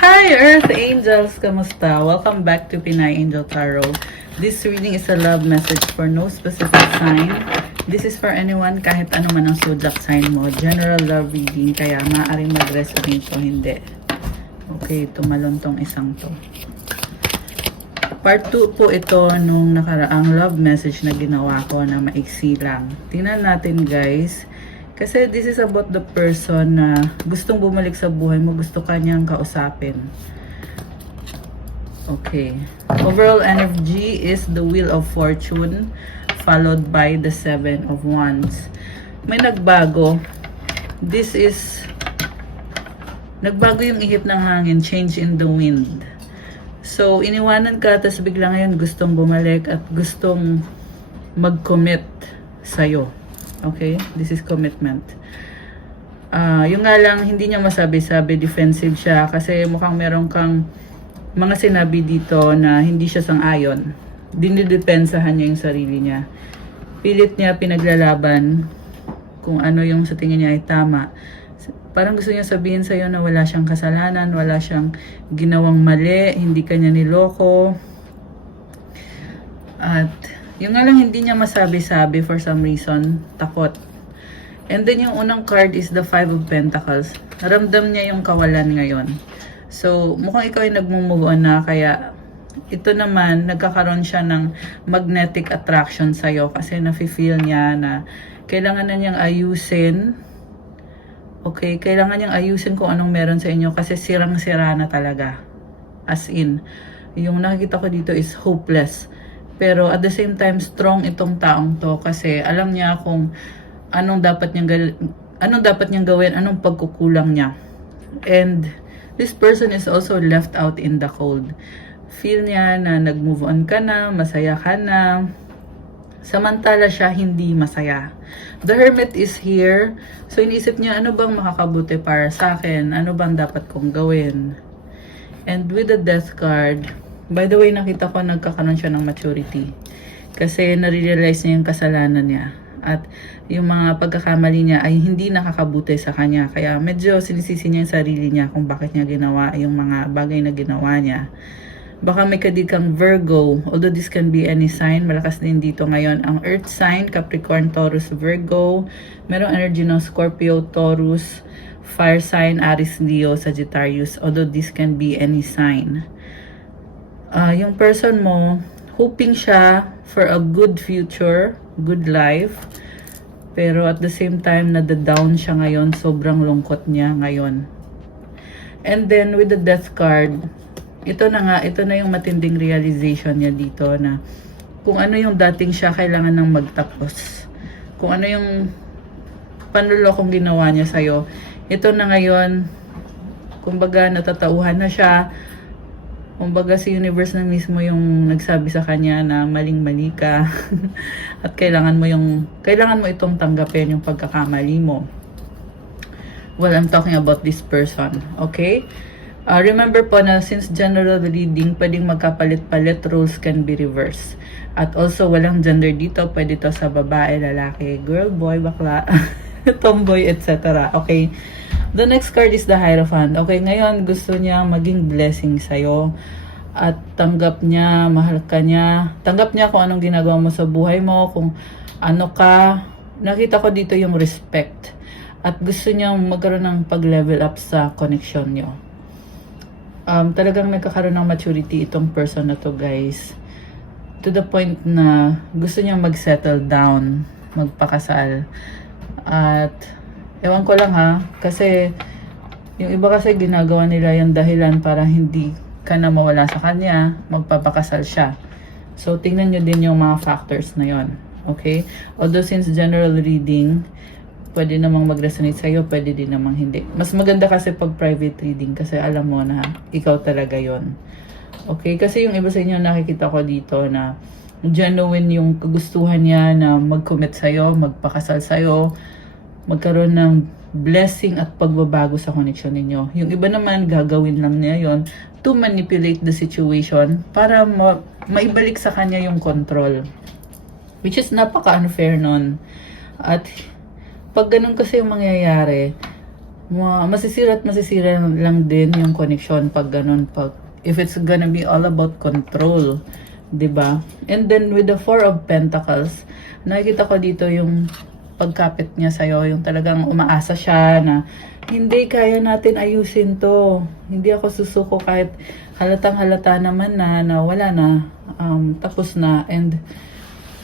Hi Earth Angels! Kamusta? Welcome back to Pinay Angel Tarot. This reading is a love message for no specific sign. This is for anyone kahit ano man ang zodiac sign mo. General love reading kaya maaaring mag-resonate o hindi. Okay, tumalon tong isang to. Part 2 po ito nung nakaraang love message na ginawa ko na maiksi lang. Tingnan natin guys. Kasi this is about the person na gustong bumalik sa buhay mo, gusto kanyang kausapin. Okay. Overall energy is the Wheel of Fortune followed by the Seven of Wands. May nagbago. This is nagbago yung ihip ng hangin, change in the wind. So, iniwanan ka, tapos bigla ngayon gustong bumalik at gustong mag-commit sa'yo. Okay? This is commitment. Yung nga lang, hindi niya masabi-sabi, defensive siya kasi mukhang meron kang mga sinabi dito na hindi siya sang-ayon. Dinidepensahan niya yung sarili niya. Pilit niya pinaglalaban kung ano yung sa tingin niya ay tama. Parang gusto niya sabihin sa'yo na wala siyang kasalanan, wala siyang ginawang mali, hindi kanya niloko. At yung nga lang hindi niya masabi-sabi for some reason, takot. And then yung unang card is the Five of Pentacles. Naramdam niya yung kawalan ngayon. So, mukhang ikaw ay nag-move on na, kaya ito naman, nagkakaroon siya ng magnetic attraction sa'yo kasi nafe-feel niya na kailangan na niyang ayusin. Okay, kailangan niyang ayusin kung anong meron sa inyo kasi sirang-sira na talaga. As in, yung nakikita ko dito is hopeless. Pero at the same time, strong itong taong to kasi alam niya kung anong dapat niyang gawin, anong pagkukulang niya. And this person is also left out in the cold. Feel niya na nag-move on ka na, masaya ka na. Samantala siya hindi masaya. The Hermit is here. So iniisip niya, ano bang makakabuti para sa akin? Ano bang dapat kong gawin? And with the Death card, by the way, nakita ko nagkakaroon siya ng maturity. Kasi nare-realize niya yung kasalanan niya. At yung mga pagkakamali niya ay hindi nakakabuti sa kanya. Kaya medyo sinisisi niya yung sarili niya kung bakit niya ginawa yung mga bagay na ginawa niya. Baka may kadid kang Virgo. Although this can be any sign, malakas din dito ngayon ang Earth sign, Capricorn, Taurus, Virgo. Merong energy ng Scorpio, Taurus, Fire sign, Aries, Leo, Sagittarius. Although this can be any sign. Yung person mo, hoping siya for a good future, good life. Pero at the same time, nada-down siya ngayon. Sobrang lungkot niya ngayon. And then with the Death card, ito na yung matinding realization niya dito na kung ano yung dating siya kailangan nang magtapos. Kung ano yung panlulokong ginawa niya sa'yo, ito na ngayon, kumbaga natatauhan na siya. Kumbaga si universe na mismo yung nagsabi sa kanya na maling-mali ka at kailangan mo itong tanggapin yung pagkakamali mo. Well, I'm talking about this person, okay? Remember po na since general reading, pwedeng magkapalit-palit, roles can be reversed. At also, walang gender dito. Pwede to sa babae, lalaki, girl, boy, bakla, tomboy, etc. Okay? The next card is the Hierophant. Okay, ngayon gusto niya maging blessing sa'yo. At tanggap niya, mahal ka niya. Tanggap niya kung anong ginagawa mo sa buhay mo, kung ano ka. Nakita ko dito yung respect. At gusto niya magkaroon ng pag-level up sa connection niyo. Talagang nagkakaroon ng maturity itong person na to guys. To the point na gusto niya mag-settle down, magpakasal. At ewan ko lang ha, kasi yung iba kasi ginagawa nila yung dahilan para hindi ka na mawala sa kanya, magpapakasal siya. So tingnan nyo din yung mga factors na yon. Okay? Although since general reading, pwede namang mag-resonate sa'yo, pwede din namang hindi. Mas maganda kasi pag private reading kasi alam mo na ikaw talaga yon. Okay? Kasi yung iba sa inyo nakikita ko dito na genuine yung kagustuhan niya na mag-commit sa'yo, magpakasal sa'yo, magkaroon ng blessing at pagbabago sa connection ninyo. Yung iba naman, gagawin lang niya yon to manipulate the situation para maibalik sa kanya yung control. Which is napaka-unfair nun. At pag ganun kasi yung mangyayari, masisira at masisira lang din yung connection pag ganun, pag if it's gonna be all about control, 'di ba? And then with the Four of Pentacles, nakikita ko dito yung pagkapit niya sa'yo, yung talagang umaasa siya na hindi, kaya natin ayusin to, hindi ako susuko kahit halatang halata naman na wala na, tapos na. And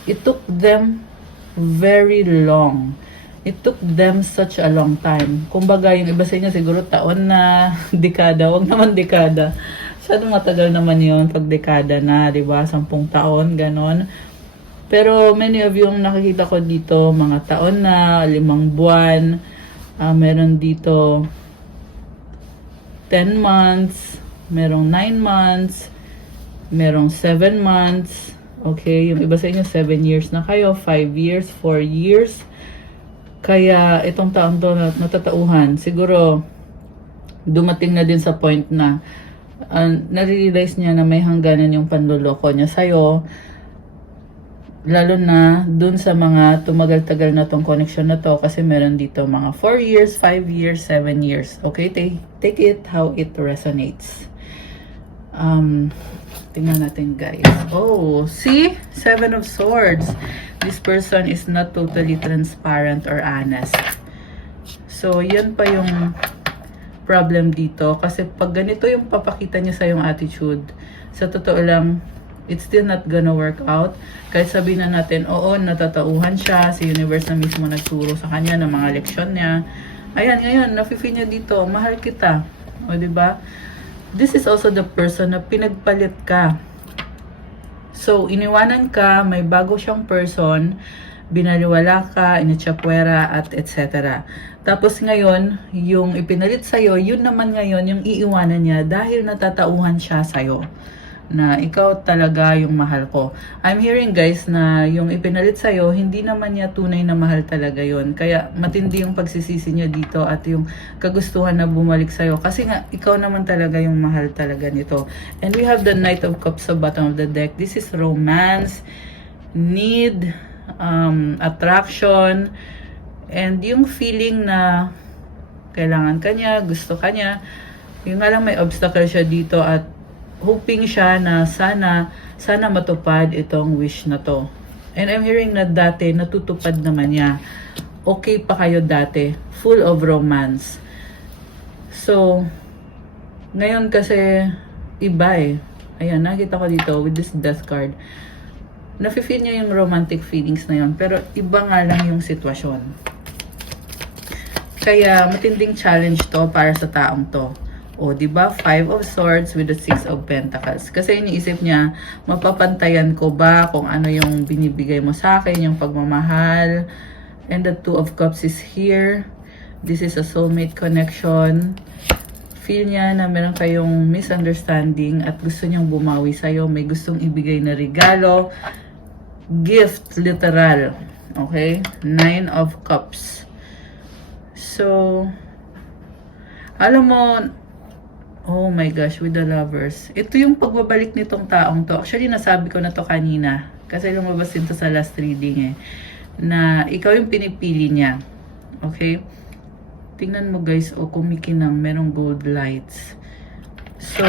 it took them very long. It took them such a long time. Kumbaga, yung iba sa inyo siguro taon na, dekada, wag naman dekada. Masyadong matagal naman yun pag dekada na, di ba? 10 taon, ganon. Pero many of yung nakikita ko dito, mga taon na, 5 buwan, meron dito 10 months, merong 9 months, merong 7 months, okay? Yung iba sa inyo, 7 years na kayo, 5 years, 4 years. Kaya itong taon to natatauhan, siguro dumating na din sa point na nare-realize niya na may hangganan yung panloloko niya sa'yo. Lalo na dun sa mga tumagal-tagal na tong connection na to, kasi meron dito mga 4 years, 5 years, 7 years. Okay, take it how it resonates. Tingnan natin, guys. Oh, see? 7 of Swords. This person is not totally transparent or honest. So, yun pa yung problem dito. Kasi pag ganito yung papakita niya sa yung attitude, sa totoo lang, it's still not gonna work out. Kahit sabihin na natin, oo, natatauhan siya, si universe na mismo nagturo sa kanya ng mga leksyon niya. Ayan, ngayon, nafe-feel niya dito, mahal kita. O, diba? This is also the person na pinagpalit ka. So, iniwanan ka, may bago siyang person, binaliwala ka, initsapwera, at etc. Tapos ngayon, yung ipinalit sa'yo, yun naman ngayon, yung iiwanan niya dahil natatauhan siya sa'yo. Na ikaw talaga yung mahal ko. I'm hearing, guys, na yung ipinalit sa'yo, hindi naman niya tunay na mahal talaga yon. Kaya matindi yung pagsisisi niya dito at yung kagustuhan na bumalik sa'yo. Kasi nga, ikaw naman talaga yung mahal talaga nito. And we have the Knight of Cups sa bottom of the deck. This is romance, need, attraction, and yung feeling na kailangan ka niya, gusto ka niya. Yung nga lang may obstacle siya dito at hoping siya na sana matupad itong wish na to. And I'm hearing na dati natutupad naman niya. Okay pa kayo dati, full of romance. So, ngayon kasi iba eh. Ayan, nakita ko dito with this death card. Nafe-feel niya yung romantic feelings na yun, pero iba nga lang yung sitwasyon. Kaya matinding challenge to para sa taong to. O, di ba? 5 of Swords with the 6 of Pentacles. Kasi iniisip niya, mapapantayan ko ba kung ano yung binibigay mo sa akin, yung pagmamahal. And the 2 of Cups is here. This is a soulmate connection. Feel niya na meron kayong misunderstanding at gusto niyang bumawi sa'yo. May gustong ibigay na regalo. Gift, literal. Okay? 9 of Cups. So, alam mo, oh my gosh, with the Lovers. Ito yung pagbabalik nitong taong to. Actually, nasabi ko na to kanina. Kasi lumabas din to sa last reading eh. Na ikaw yung pinipili niya. Okay? Tingnan mo guys, o kumikinang, merong gold lights. So,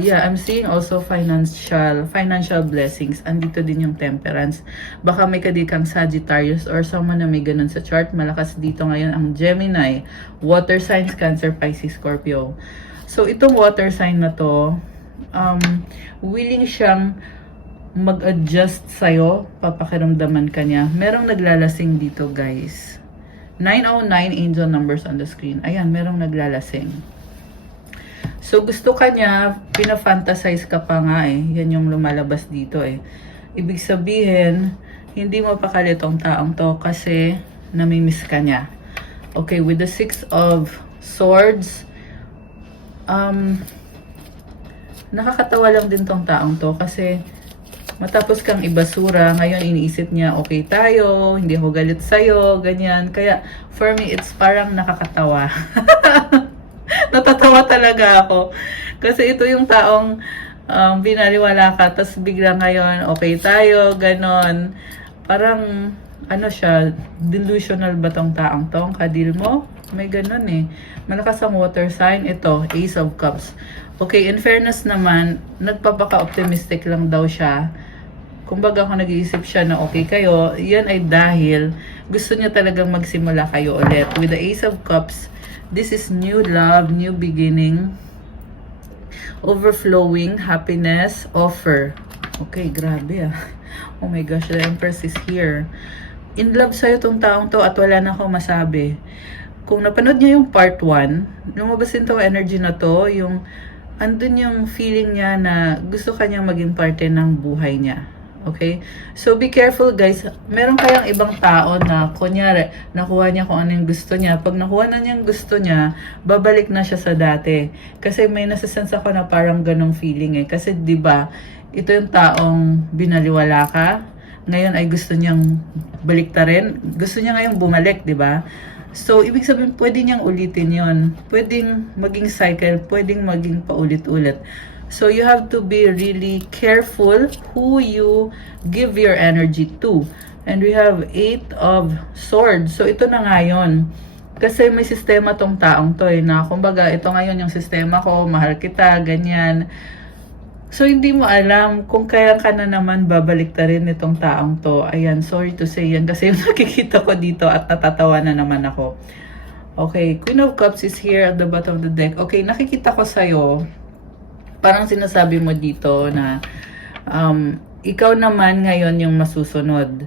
yeah, I'm seeing also financial blessings. Andito din yung Temperance. Baka may kadikang Sagittarius or someone na may ganun sa chart. Malakas dito ngayon ang Gemini, water signs, Cancer, Pisces, Scorpio. So, itong water sign na to, willing siyang mag-adjust sa'yo, papakiramdaman ka niya. Merong naglalasing dito, guys. 909 angel numbers on the screen. Ayan, merong naglalasing. So, gusto ka niya, pinafantasize ka pa nga eh. Yan yung lumalabas dito eh. Ibig sabihin, hindi mo pakali tong taong to kasi namimiss ka niya. Okay, with the 6 of Swords, nakakatawa lang din tong taong to kasi matapos kang ibasura, ngayon iniisip niya, okay tayo, hindi ako galit sa'yo, ganyan. Kaya, for me, it's parang nakakatawa. Natatawa talaga ako. Kasi ito yung taong binaliwala ka, tapos bigla ngayon, okay tayo, ganon. Parang, ano siya, delusional ba tong taong to? Ang kadil mo? May ganun eh. Malakas ang water sign. Ito, Ace of Cups. Okay, in fairness naman, nagpapaka-optimistic lang daw siya. Kumbaga kung nag-iisip siya na okay kayo, yan ay dahil gusto niya talagang magsimula kayo ulit. With the Ace of Cups, this is new love, new beginning, overflowing, happiness, offer. Okay, grabe ah. Oh my gosh, the Empress is here. In love sa'yo tong taong to at wala na akong masabi. Kung napanood niya yung part 1, lumabas din tong energy na to, yung andun yung feeling niya na gusto kanyang maging parte ng buhay niya. Okay? So, be careful guys. Meron kayang ibang tao na, kunyari, nakuha niya kung ano yung gusto niya. Pag nakuha na niya yung gusto niya, babalik na siya sa dati. Kasi may nasisense ako na parang ganong feeling eh. Kasi, di ba ito yung taong binaliwala ka, ngayon ay gusto niyang baliktarin. Gusto niya ngayong bumalik, di ba? So, ibig sabihin, pwede niyang ulitin yon. Pwedeng maging cycle, pwedeng maging paulit-ulit. So, you have to be really careful who you give your energy to. And we have 8 of Swords. So, ito na nga yun. Kasi may sistema tong taong to eh, na kumbaga, ito ngayon yung sistema ko, mahal kita, ganyan. So, hindi mo alam kung kaya ka na naman babalik ta rin itong taong to. Ayan, sorry to say yan kasi yung nakikita ko dito at natatawa na naman ako. Okay, Queen of Cups is here at the bottom of the deck. Okay, nakikita ko sa'yo, parang sinasabi mo dito na ikaw naman ngayon yung masusunod.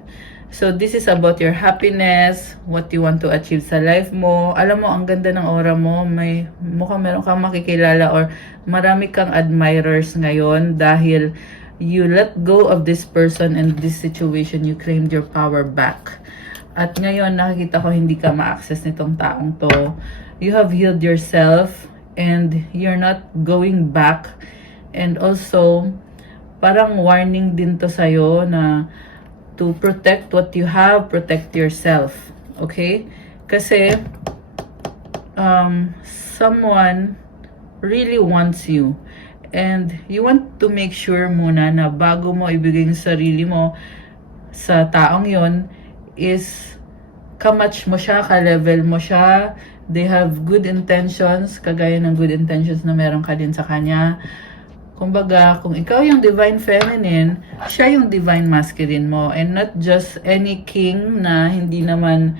So, this is about your happiness, what you want to achieve sa life mo. Alam mo, ang ganda ng aura mo. Mukhang meron kang makikilala or marami kang admirers ngayon dahil you let go of this person and this situation. You claimed your power back. At ngayon, nakikita ko hindi ka ma-access nitong taong to. You have healed yourself and you're not going back. And also, parang warning din to sa'yo na to protect what you have, protect yourself. Okay? Kasi, someone really wants you. And you want to make sure muna na bago mo ibigay yung sarili mo sa taong yon is ka-match mo siya, ka-level mo siya. They have good intentions, kagaya ng good intentions na meron ka din sa kanya. Kumbaga, kung ikaw yung divine feminine, siya yung divine masculine mo. And not just any king na hindi naman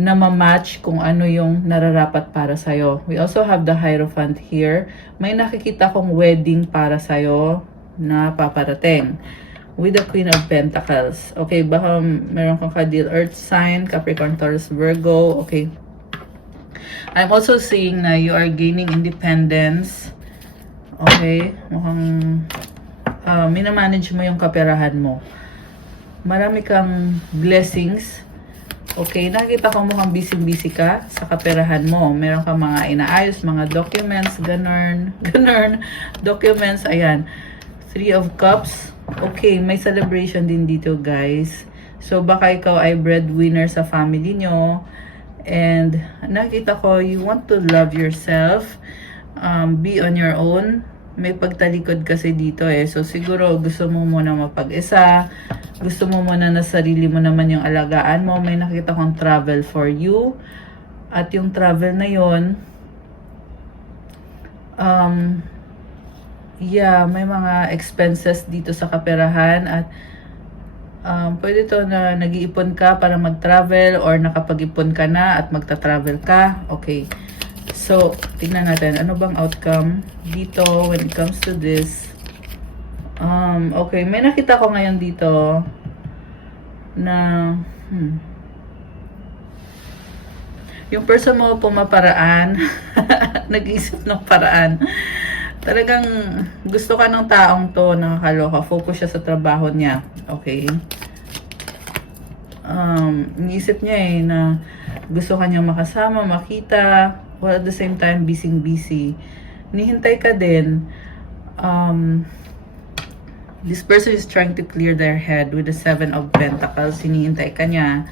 na ma-match kung ano yung nararapat para sa'yo. We also have the Hierophant here. May nakikita kong wedding para sa'yo na paparating. With the Queen of Pentacles. Okay, baka meron kang ka-deal Earth sign, Capricorn, Taurus, Virgo. Okay. I'm also seeing na you are gaining independence. Okay, mukhang minamanage mo yung kaperahan mo. Marami kang blessings. Okay, nakita ko mukhang busy-busy ka sa kaperahan mo. Meron kang mga inaayos, mga documents, ganun, documents, ayan. 3 of Cups. Okay, may celebration din dito, guys. So, baka ikaw ay breadwinner sa family nyo. And, nakita ko, you want to love yourself. Be on your own. May pagtalikod kasi dito eh. So, siguro gusto mo muna mapag-isa. Gusto mo muna na sarili mo naman yung alagaan mo. May nakita kong travel for you. At yung travel na yon, yeah, may mga expenses dito sa kaperahan. At pwede to na nag-iipon ka para mag-travel or nakapag-ipon ka na at magta-travel ka. Okay. So, tingnan natin. Ano bang outcome dito when it comes to this? Okay. May nakita ko ngayon dito na yung person mo pumaparaan. Nag-iisip ng paraan. Talagang gusto ka ng taong to, nakakaloka. Focus siya sa trabaho niya. Okay. Iniisip niya eh na gusto ka niya makasama, makita, while at the same time busy. Nihintay ka din. This person is trying to clear their head with the 7 of Pentacles. Hinihintay ka niya.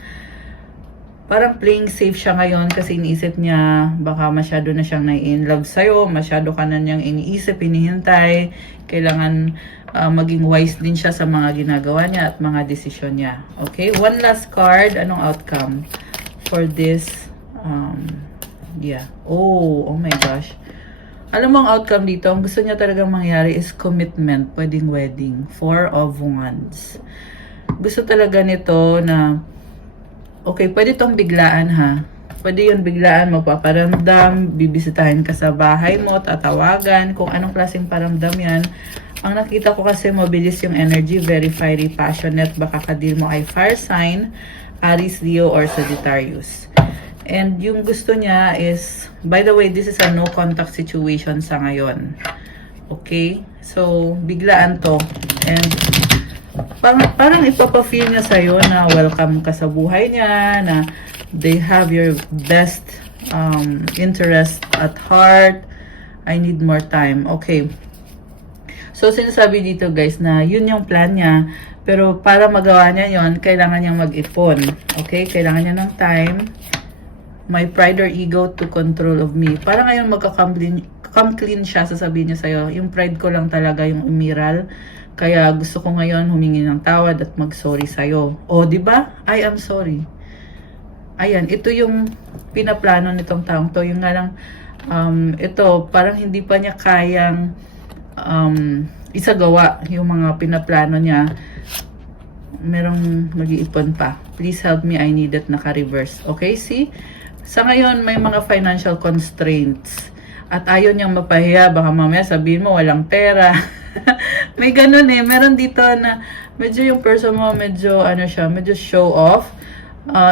parang playing safe siya ngayon kasi iniisip niya baka masyado na siyang nai-inlove sa'yo, masyado ka na niyang iniisip, hinihintay, kailangan maging wise din siya sa mga ginagawa niya at mga desisyon niya. Okay, one last card, anong outcome for this? Oh my gosh. Alam mo ang outcome dito, ang gusto niya talagang mangyari is commitment, pwedeng wedding, 4 of Wands. Gusto talaga nito na okay, pwede tong biglaan ha. Pwede yun biglaan, magpaparamdam, bibisitahin ka sa bahay mo, tatawagan, kung anong klaseng paramdam yan. Ang nakita ko kasi mabilis yung energy, very fiery, passionate, baka kadil mo ay fire sign, Aries, Leo, or Sagittarius. And yung gusto niya is, by the way, this is a no contact situation sa ngayon. Okay? So, biglaan to. And parang ipapafeel niya sa'yo na welcome ka sa buhay niya, na they have your best interest at heart. I need more time. Okay. So, sinasabi dito guys na yun yung plan niya. Pero para magawa niya yon, kailangan niyang mag-ipon. Okay? Kailangan niya ng time. My pride or ego to control of me. Para ngayon come clean siya, sasabihin niya sa'yo. Yung pride ko lang talaga yung umiral. Kaya gusto ko ngayon humingi ng tawad at mag-sorry sa'yo. O, di ba? I am sorry. Ayan, ito yung pinaplano nitong taong to. Yung nga lang, ito, parang hindi pa niya kayang isagawa yung mga pinaplano niya. Merong mag-iipon pa. Please help me, I need it, naka-reverse. Okay, see? Sa ngayon, may mga financial constraints. At ayaw niyang mapahiya. Baka mamaya sabihin mo, walang pera. May ganun eh. Meron dito na medyo yung person mo, medyo medyo show off.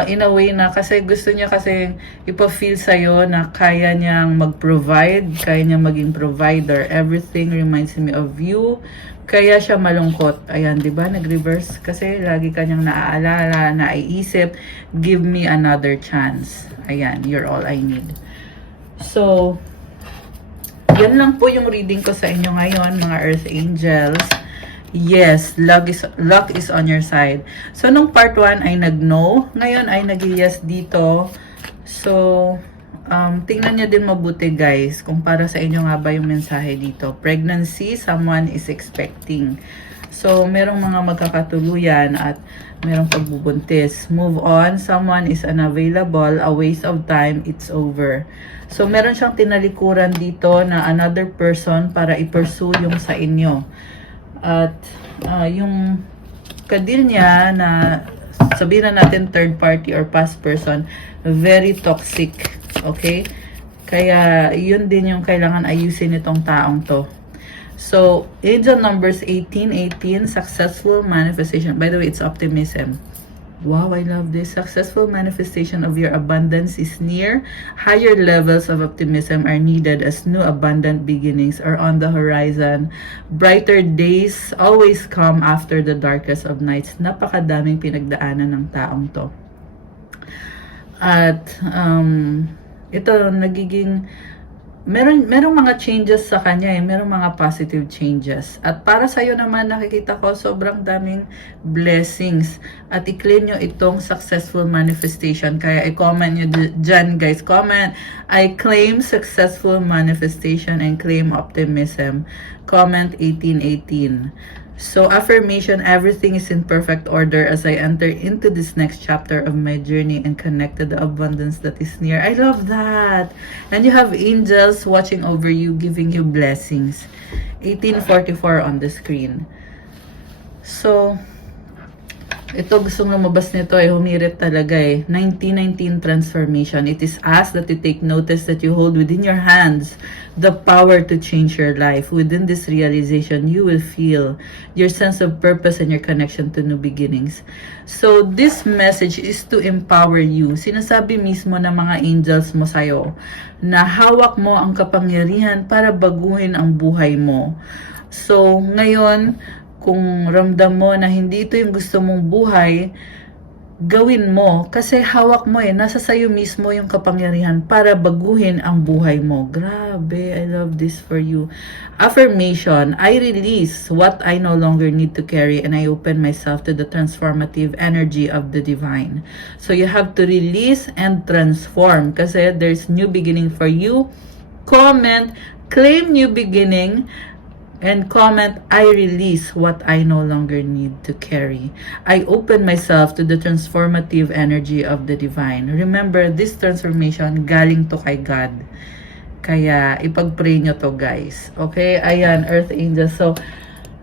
In a way na kasi gusto niya kasi ipa-feel sa'yo na kaya niyang mag-provide, kaya niyang maging provider. Everything reminds me of you. Kaya siya malungkot. Ayan, di ba? Nag-reverse. Kasi lagi kanyang naaalala, naiisip, give me another chance. Ayan, you're all I need. So, yan lang po yung reading ko sa inyo ngayon, mga Earth Angels. Yes, luck is on your side. So, nung part 1 ay nag-no. Ngayon ay nag-yes dito. So, tingnan nyo din mabuti guys kung para sa inyo nga ba yung mensahe dito. Pregnancy, someone is expecting. So, merong mga magkakatuluyan at merong pagbubuntis. Move on, someone is unavailable, a waste of time, it's over. So, meron siyang tinalikuran dito na another person para i-pursue yung sa inyo. At yung kadil niya na sabihin na natin third party or past person, very toxic. Okay? Kaya yun din yung kailangan ayusin itong taong to. So, angel numbers 18, successful manifestation. By the way, it's optimism. Wow, I love this. Successful manifestation of your abundance is near. Higher levels of optimism are needed as new abundant beginnings are on the horizon. Brighter days always come after the darkest of nights. Napakadaming pinagdaanan ng taong to. At ito nagiging merong mga changes sa kanya eh. Merong mga positive changes. At para sa'yo naman, nakikita ko sobrang daming blessings. At i-claim nyo itong successful manifestation. Kaya i-comment nyo dyan guys. Comment, I claim successful manifestation and claim optimism. Comment 1818. So, affirmation, everything is in perfect order as I enter into this next chapter of my journey and connect to the abundance that is near. I love that. And you have angels watching over you, giving you blessings. 1844 on the screen. So, ito gustong lumabas nito ay humirit talaga eh. 1919 transformation. It is asked that you take notice that you hold within your hands the power to change your life. Within this realization, you will feel your sense of purpose and your connection to new beginnings. So, this message is to empower you. Sinasabi mismo ng mga angels mo sa'yo na hawak mo ang kapangyarihan para baguhin ang buhay mo. So, ngayon, kung ramdam mo na hindi ito yung gusto mong buhay, gawin mo kasi hawak mo nasa sayo mismo yung kapangyarihan para baguhin ang buhay mo. Grabe, I love this for you. Affirmation, I release what I no longer need to carry and I open myself to the transformative energy of the divine. So you have to release and transform kasi there's new beginning for you. Comment, claim new beginning, and comment, I release what I no longer need to carry. I open myself to the transformative energy of the divine. Remember, this transformation galing to kay God. Kaya ipag-pray nyo to, guys. Okay? Ayan, Earth Angels. So,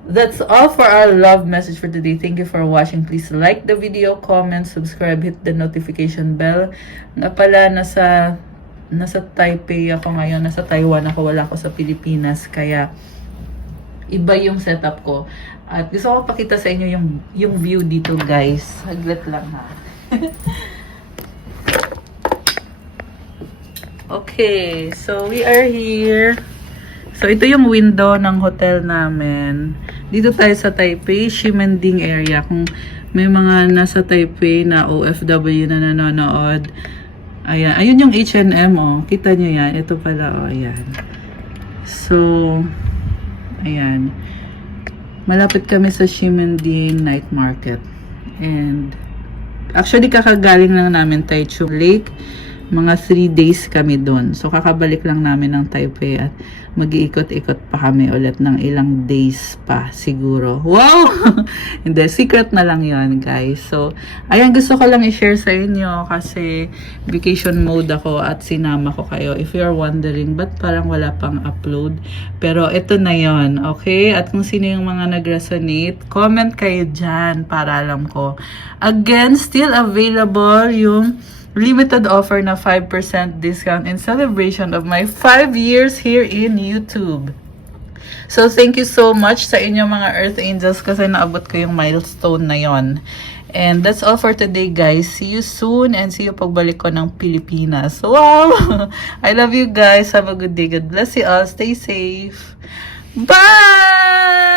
that's all for our love message for today. Thank you for watching. Please like the video, comment, subscribe, hit the notification bell. Nga pala, nasa Taipei ako ngayon. Nasa Taiwan ako. Wala ako sa Pilipinas. Kaya iba yung setup ko. At gusto ko pakita sa inyo yung view dito, guys. Saglit lang ha. Okay, so we are here. So ito yung window ng hotel namin. Dito tayo sa Taipei, Ximending area. Kung may mga nasa Taipei na OFW na nanonood. Ayan, ayun yung H&M, oh. Kita nyo yan. Ito pala, oh, ayan. So, ayan. Malapit kami sa Ximending Night Market. And actually kakagaling lang namin Taichung Lake. Mga 3 days kami doon. So kakabalik lang namin ng Taipei at mag-iikot-ikot pa kami ulit ng ilang days pa siguro. Wow! Hindi, secret na lang yon, guys. So, ayan, gusto ko lang i-share sa inyo kasi vacation mode ako at sinama ko kayo. If you're wondering, ba't parang wala pang upload? Pero ito na yon, okay? At kung sino yung mga nag-resonate, comment kayo dyan para alam ko. Again, still available yung limited offer na 5% discount in celebration of my 5 years here in YouTube. So, thank you so much sa inyo mga Earth Angels kasi naabot ko yung milestone na yon. And that's all for today, guys. See you soon and see you pagbalik ko ng Pilipinas. Wow! I love you guys. Have a good day. God bless you all. Stay safe. Bye!